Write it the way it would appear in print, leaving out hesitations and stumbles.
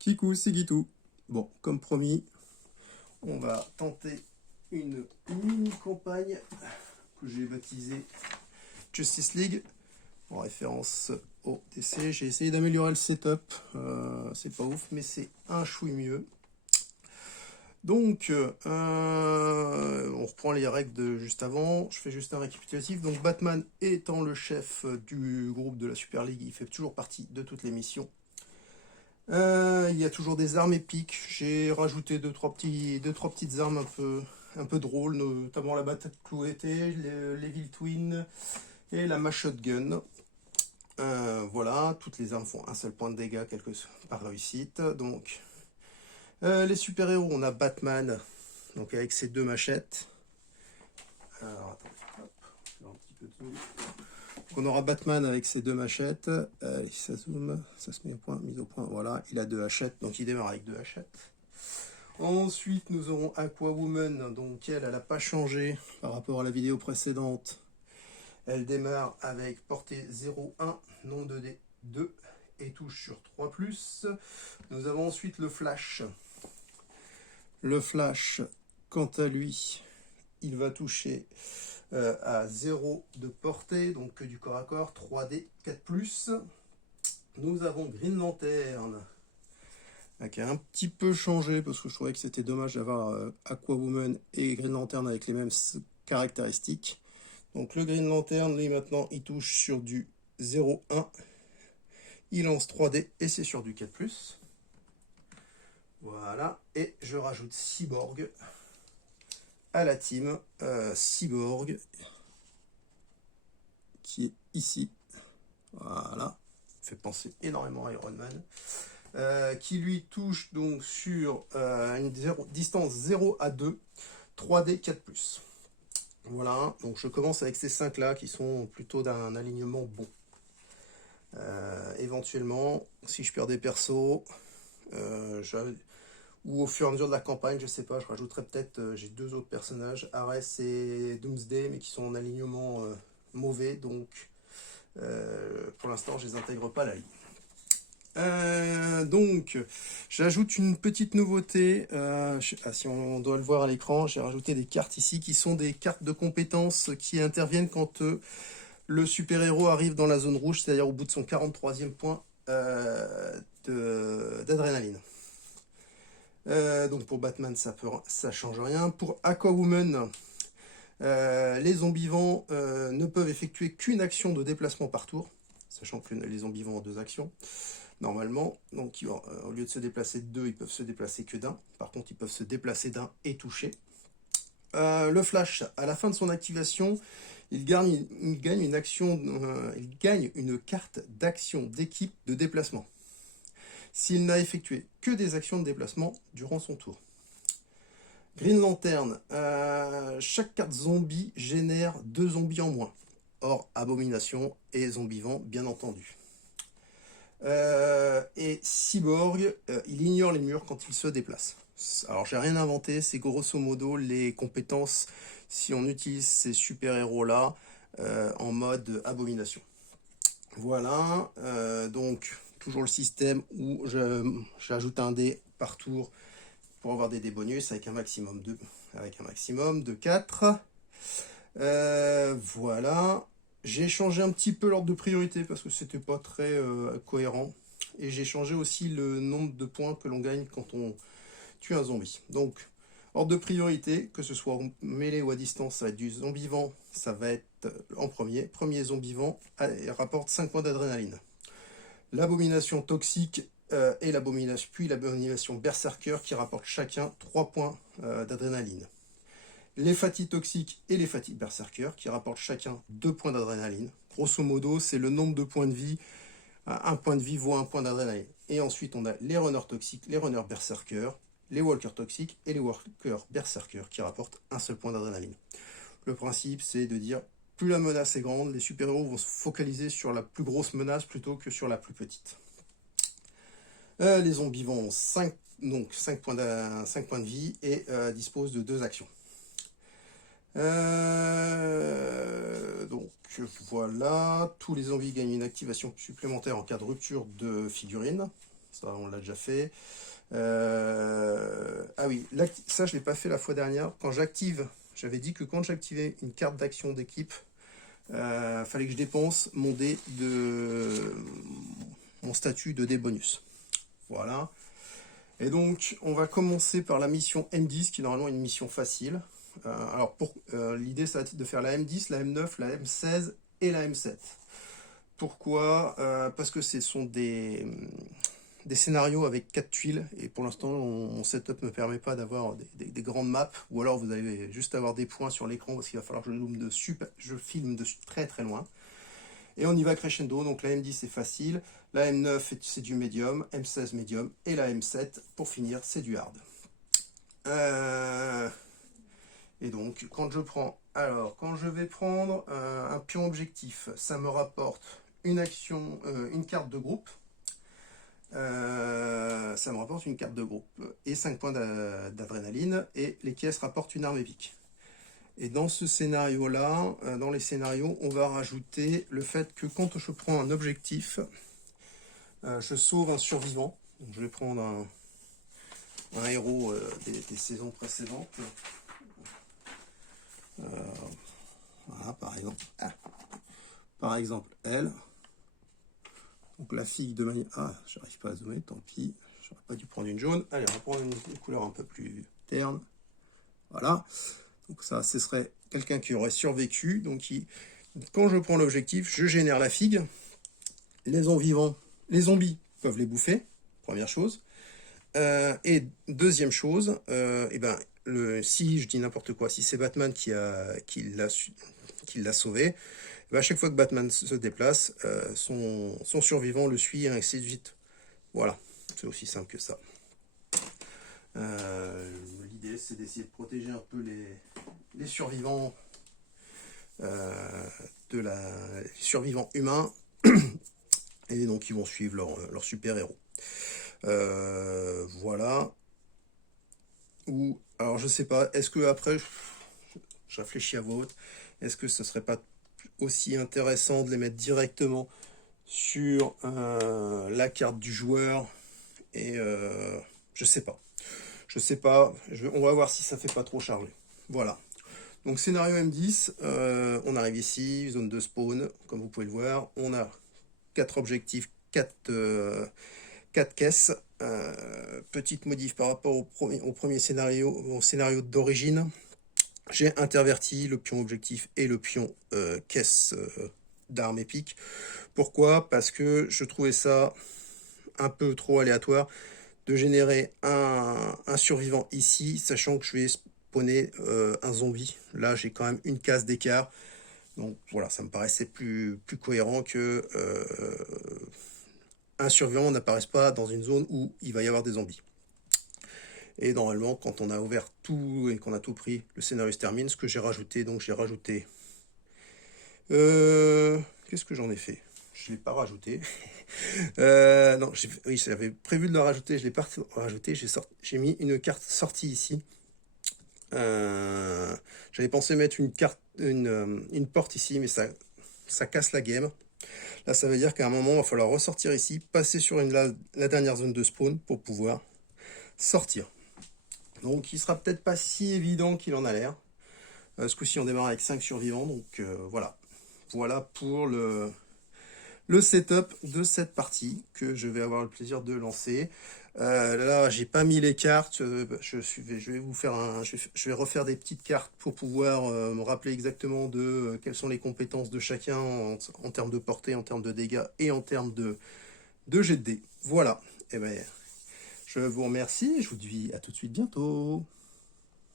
Kikou, Sigitou. Bon, comme promis, on va tenter une mini-campagne que j'ai baptisée Justice League, en référence au DC. J'ai essayé d'améliorer le setup, c'est pas ouf, mais c'est un chouï mieux. Donc, on reprend les règles de juste avant. Je fais juste un récapitulatif. Donc, Batman étant le chef du groupe de la Super League, il fait toujours partie de toutes les missions. Il y a toujours des armes épiques. J'ai rajouté deux trois petites armes un peu drôles, notamment la batte clouettée, l'Evil Twin et la mash shotgun. Voilà, toutes les armes font un seul point de dégâts par réussite. Donc, les super-héros, on a Batman, donc avec ses deux machettes. Alors, attends, hop, je vais un petit peu de zoom. On aura Batman avec ses deux machettes. Allez, ça zoome, ça se met au point, mise au point. Voilà, il a deux hachettes, donc il démarre avec deux hachettes. Ensuite, nous aurons Aquawoman, donc elle n'a pas changé par rapport à la vidéo précédente. Elle démarre avec portée 0,1, non 2D 2 et touche sur 3+. Nous avons ensuite le Flash. Le Flash, quant à lui, il va toucher à 0 de portée, donc que du corps à corps, 3D 4+. Nous avons Green Lantern, qui a un petit peu changé, parce que je trouvais que c'était dommage d'avoir Aquawoman et Green Lantern avec les mêmes caractéristiques. Donc le Green Lantern, lui maintenant, il touche sur du 0,1. Il lance 3D et c'est sur du 4+. Voilà, et je rajoute Cyborg à la team. Cyborg, qui est ici. Voilà, fait penser énormément à Iron Man. Qui lui touche donc sur une distance 0 à 2, 3D 4+. Voilà, donc je commence avec ces 5 là qui sont plutôt d'un alignement bon. Éventuellement, si je perds des persos, ou au fur et à mesure de la campagne, je sais pas, je rajouterai peut-être, j'ai deux autres personnages, Ares et Doomsday, mais qui sont en alignement mauvais, donc pour l'instant je les intègre pas à la ligne. Donc, j'ajoute une petite nouveauté. Si on doit le voir à l'écran, j'ai rajouté des cartes ici qui sont des cartes de compétences qui interviennent quand le super-héros arrive dans la zone rouge, c'est-à-dire au bout de son 43e point d'adrénaline. Donc pour Batman, ça change rien. Pour Aquawoman, les zombivants ne peuvent effectuer qu'une action de déplacement par tour, sachant que les zombivants ont deux actions. Normalement, donc au lieu de se déplacer de 2, ils peuvent se déplacer que d'un. Par contre, ils peuvent se déplacer d'un et toucher. Le Flash, à la fin de son activation, il gagne une carte d'action d'équipe de déplacement. S'il n'a effectué que des actions de déplacement durant son tour. Green Lantern, chaque carte zombie génère 2 zombies en moins. Hors Abomination et Zombivant, bien entendu. Et Cyborg, il ignore les murs quand il se déplace. Alors j'ai rien inventé, c'est grosso modo les compétences si on utilise ces super-héros là en mode Abomination. Voilà, donc toujours le système où j'ajoute un dé par tour pour avoir des dés bonus avec un maximum de 4. Voilà. J'ai changé un petit peu l'ordre de priorité parce que c'était pas très cohérent. Et j'ai changé aussi le nombre de points que l'on gagne quand on tue un zombie. Donc, ordre de priorité, que ce soit mêlée ou à distance, ça va être du zombivant, ça va être en premier. Premier zombivant rapporte 5 points d'adrénaline. L'abomination toxique et l'abomination berserker qui rapportent chacun 3 points d'adrénaline. Les fatigues toxiques et les fatigues berserker qui rapportent chacun 2 points d'adrénaline. Grosso modo, c'est le nombre de points de vie. Un point de vie vaut un point d'adrénaline. Et ensuite, on a les runners toxiques, les runners berserker, les walkers toxiques et les walkers berserker qui rapportent un seul point d'adrénaline. Le principe, c'est de dire, plus la menace est grande, les super-héros vont se focaliser sur la plus grosse menace plutôt que sur la plus petite. Les zombies vont 5 points de vie et disposent de 2 actions. Donc voilà, tous les zombies gagnent une activation supplémentaire en cas de rupture de figurine. Ça, on l'a déjà fait. Ah oui, ça, je ne l'ai pas fait la fois dernière. Quand j'active, j'avais dit que quand j'activais une carte d'action d'équipe, fallait que je dépense mon dé de mon statut de dé bonus. Voilà. Et donc, on va commencer par la mission M10, qui est normalement une mission facile. Alors, l'idée, ça va être de faire la M10, la M9, la M16 et la M7. Pourquoi? Parce que ce sont des scénarios avec 4 tuiles, et pour l'instant, mon setup ne me permet pas d'avoir des grandes maps, ou alors vous allez juste avoir des points sur l'écran, parce qu'il va falloir que je filme de très très loin. Et on y va crescendo, donc la M10 c'est facile, la M9 c'est du médium, M16 médium, et la M7 pour finir c'est du hard. Et donc quand je vais prendre un pion objectif, ça me rapporte une action, une carte de groupe. Ça me rapporte une carte de groupe et 5 points d'adrénaline, et les caisses rapportent une arme épique. Et dans ce scénario-là, dans les scénarios, on va rajouter le fait que quand je prends un objectif, je sauve un survivant. Donc je vais prendre un héros des saisons précédentes. Voilà, par exemple, elle. Donc la fille de manière... Ah, j'arrive pas à zoomer, tant pis. J'aurais pas dû prendre une jaune. Allez, on va prendre une couleur un peu plus terne. Voilà. Donc ça, ce serait quelqu'un qui aurait survécu. Donc quand je prends l'objectif, je génère la figue. Les zombies peuvent les bouffer, première chose. Et deuxième chose, si je dis n'importe quoi, si c'est Batman qui l'a sauvé, à chaque fois que Batman se déplace, son survivant le suit, et ainsi de suite. Voilà, c'est aussi simple que ça. L'idée, c'est d'essayer de protéger un peu les survivants, les survivants humains, et donc ils vont suivre leur super-héros. Voilà. Alors je sais pas, est-ce que après, je réfléchis à voix haute, est-ce que ce serait pas aussi intéressant de les mettre directement sur la carte du joueur, et je sais pas. On va voir si ça fait pas trop chargé. Voilà. Donc scénario M10, on arrive ici, zone de spawn, comme vous pouvez le voir. On a 4 objectifs, 4 caisses. Petite modif par rapport au premier scénario, au scénario d'origine. J'ai interverti le pion objectif et le pion caisse d'armes épiques. Pourquoi? Parce que je trouvais ça un peu trop aléatoire de générer un survivant ici, sachant que je vais spawner un zombie. Là, j'ai quand même une case d'écart. Donc voilà, ça me paraissait plus cohérent que un survivant n'apparaisse pas dans une zone où il va y avoir des zombies. Et normalement, quand on a ouvert tout et qu'on a tout pris, le scénario se termine. Ce que j'ai rajouté, donc j'ai rajouté... Qu'est-ce que j'en ai fait? Je ne l'ai pas rajouté. Non, oui, j'avais prévu de le rajouter, je ne l'ai pas rajouté. J'ai mis une carte sortie ici. J'avais pensé mettre une porte ici, mais ça casse la game. Là, ça veut dire qu'à un moment, il va falloir ressortir ici, passer sur la dernière zone de spawn pour pouvoir sortir. Donc, il sera peut-être pas si évident qu'il en a l'air. Ce coup-ci, on démarre avec 5 survivants. Donc, voilà. Voilà pour le setup de cette partie que je vais avoir le plaisir de lancer. Là, j'ai pas mis les cartes. Je vais refaire des petites cartes pour pouvoir me rappeler exactement de quelles sont les compétences de chacun en termes de portée, en termes de dégâts et en termes de jet de dés. Voilà. Et ben, je vous remercie et je vous dis à tout de suite bientôt.